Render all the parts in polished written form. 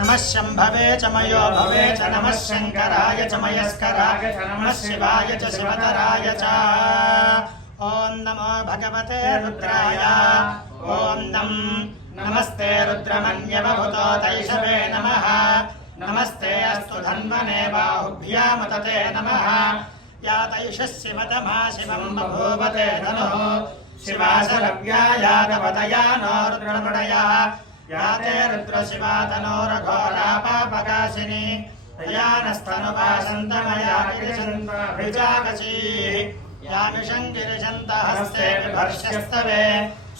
नमः शम्भवे च मयो भवे च नमः शङ्कराय च मयस्कराय च नमः शिवाय च शिवतराय च ॐ नमो भगवते रुद्राय ॐ नमस्ते रुद्रमन्यवभूतो तैषवे नमः नमस्ते अस्तु धन्वने बाहुभ्यामुतते नमः या तैषः शिवतमा शिवं बभूवते धनुः शिवा शरव्या या तवतया नो रुद्रमृडया या ते रुद्रशिवा तनोरघोरा पापकाशिनी तया नस्तनुपासन्तमया गिरिशन्ताभिजागचीः यामिषं गिरिशन्तहस्ते बिभर्ष्यस्तवे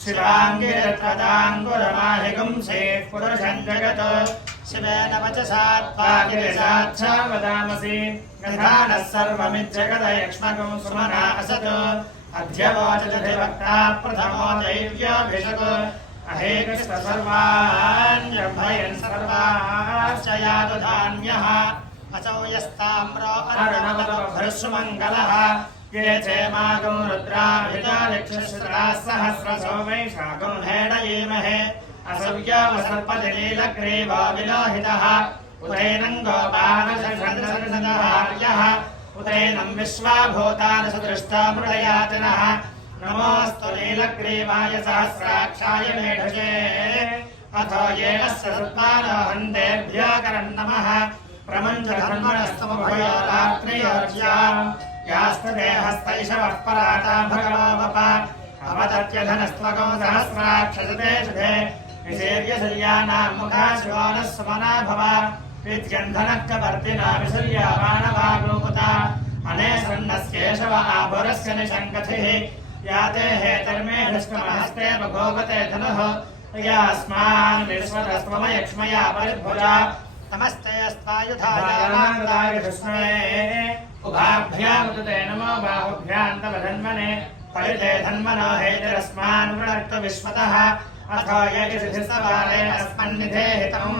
शिवाङ्गिरत्वदाङ्गुरमाहिगुंसेः पुरुषं जगत् शिवेन वचसा त्वा गिरिशाच्छा वदामसि यथा नः सर्वमिज्जगदयक्ष्मकं सुमना असत् अध्यवोचदधिवक्ता प्रथमो दैव्योऽभिषक् अहेकृष्ट सर्वाण्यभयन् सर्वार्चयातु धान्यः असौ यस्ताम्रो अर्णवभृशुमङ्गलः ये चेमागं रुद्राभिजालिक्षश्राः सहस्रसो वैशाखं हेडयेमहे असव्यवसर्पजलीलग्रीवो विलोहितः उदैनं गोपालसदहार्यः उदैनं विश्वाभूतानि सुदृष्टा मृडयातिनः नमोऽस्तु नीलग्रीवाय सहस्राक्षाय मेढसे अथो ये अस्य सर्पारोहन्तेभ्यो करन्नमः प्रमञ्चधर्मणस्तमभयो रात्रियोज्या यास्तदेहस्तैषवः पराता भगवोऽवप अवदत्यधनस्त्वगो सहस्राक्षसते शुधे निषेव्यशल्यानां मुखा शिवो नः सुमना भव विद्यन्धनक्कवर्तिना विशल्यामाणवागोमुता अनेसन्नस्येषव आभुरस्य निशङ्कथिः याते हेतर्मे हृष्टमहस्ते बभूवते धनुः यास्मान् विश्वतस्त्वमयक्ष्मया परिभुजा नमस्ते अस्त्वायुधाय कृष्णे उभाभ्यामुदते नमो बाहुभ्यां तव धन्वने परिते धन्वनो हेतिरस्मान् वृणक्तु विश्वतः अथो यजिषिसवाले अस्मन्निधे हितम्